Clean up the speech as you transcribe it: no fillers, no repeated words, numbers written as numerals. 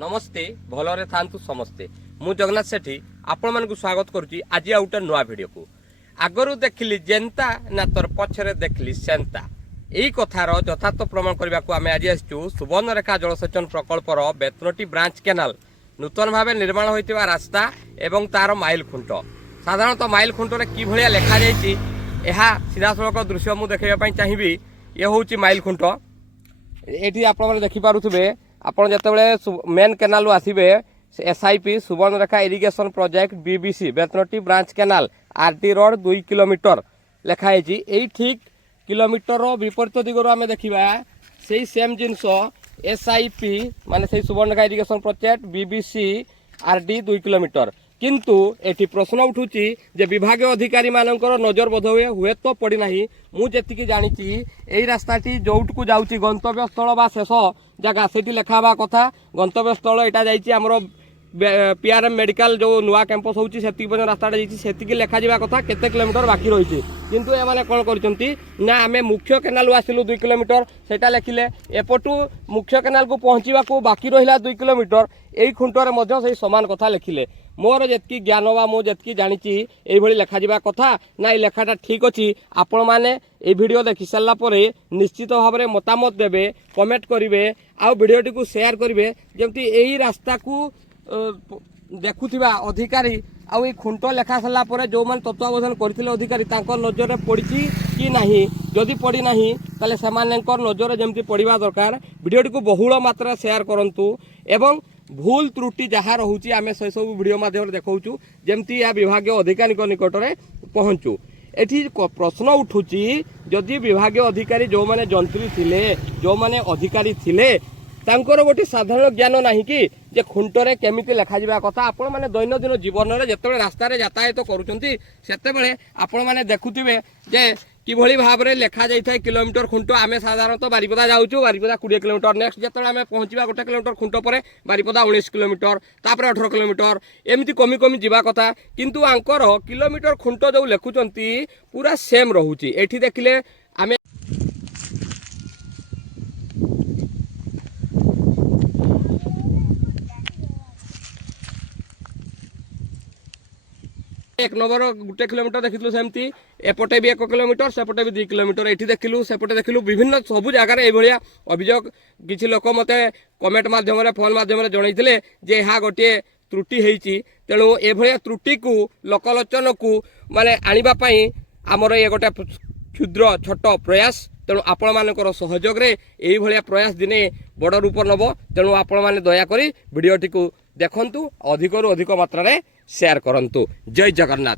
नमस्ते भलरे थांतु समस्ते मु जगन्नाथ सेठी आपण मानकु स्वागत करुची आज आ गोटे नुआ वीडियो को आगरु देखली जेंता ना तोर पछरे देखली सेंता एई कथार यथार्थ प्रमाण करने को आम आज आसचु सुवर्णरेखा जलसेचन प्रकल्पर बेतनटी ब्रांच केनाल नूतन भाव निर्माण होइतिबा रास्ता एवं तार माइल खुंट साधारणतः माइल खुंटरे कि भलिया लेखा जाइछि एहा सीधासलख दृश्य मु देखैबा चाहिए ये होउछि माइल खुंट एठी आपण माने देखि पारुथबे आपण जतबेले मेन केनाल आसीबे SIP Subarnarekha irrigation project BBC Betnoti branch canal RT road 2 kilometre लेखाई यही ठीक किलोमीटर विपरीत दिगरु आम देखा से सेम जिनस एसआईपी माने से Subarnarekha irrigation project BBC RD 2 kilometre किंतु एटी प्रश्न उठुची जे विभाग अधिकारी मानकर नजर बोध हुए तो पड़ी नाही मुझे जानी यही रास्ताटी जोट को जाऊँगी गंतव्य स्थल बा शेष जगह से लेखा कथा गंतव्य स्थल यहाँ जामर पीआरएम मेडिकल जो नुआ कैंपस होची रास्ता से लेखा जा कथा केते किलोमीटर बाकी रही किंतु एमाने कौन करछंती ना आमे मुख्य केनाल आसिलु 2 किलोमीटर सेटा लेखिले एपटू मुख्य केनाल को पहुँचवा को बाकी रहिला 2 किलोमीटर यही खुंटरे मध्य से समान कथा लेखिले मोर जेतकी ज्ञान बा मु जेतकी जानिची एई भली लेखा जिबा कथा ना ए लेखाटा ठीक अछि आपण माने ए वीडियो देखि सारला परे निश्चित भाव में मतामत देबे कमेंट करिवे आ वीडियोटी को शेयर करिवे जेमति एही रास्ता को देखुथिबा अधिकारी आ ए खुंट लेखा सारला परे जो मान तत्वावधान करथिले अधिकारी तांको नजर पड़िछि कि नाही जदि पड़ी नाही ताले समानकर नजर जेमति पड़िबा दरकार वीडियोटी को बहुल मात्रा शेयर करंतु एवं भूल त्रुटि जहाँ रोचे आम से सब वीडियो माध्यम देखाऊँ जमती या विभाग अधिकारी निकट में पहुँचू एठी प्रश्न उठुची जदि विभाग अधिकारी जो माने जंत्री थिले जो माने अधिकारी थिले तांकर गोटे साधारण ज्ञान नाही कि जे खुंटरे केमिति लेखा जिबा कथा आपण माने दैनंदिन जीवन रे जतबे रास्ता रे यातायात करूचंती सेतेबेले आपण माने देखुथिबे जे किभली भाव में लेखा जाए किलोमीटर खुंट आम साधारणतः बारिपदा जाऊँ बारिपदा 20 किलोमीटर नेक्स्ट जो आम पहुँचा 1 किलोमीटर खुंट पर बारिपदा 19 किलोमीटर तापर 18 किलोमीटर एमती कमी कमी जावा कथा किंतु आंकर किलोमीटर खुंट जो लेखुंट पूरा सेम रोचे एठी देखिले आम एक नंबर 1 किलोमीटर देखिलु सेमती एपटे भी 1 किलोमीटर सेपटे भी 2 किलोमीटर एठी देखिलु सेपटे देखिलु विभिन्न सबु जगार ए अभियोग किछि लोक मते कमेंट माध्यम रे फोन माध्यम रे जणाइथिले जे हा गोटे त्रुटि हेइछि तेणु ए भलिया त्रुटि को लोकलोचन को माने आनिबा पई हमर ए गोटे क्षुद्र छोट प्रयास तेणु आपण मानकर सहयोग रे एही भलिया प्रयास दिने बड़ रूप नब तेणु आपण माने दया करी वीडियोटी को देखंतु अधिक रु अधिक मात्रा रे शेयर करंतु। जय जगन्नाथ।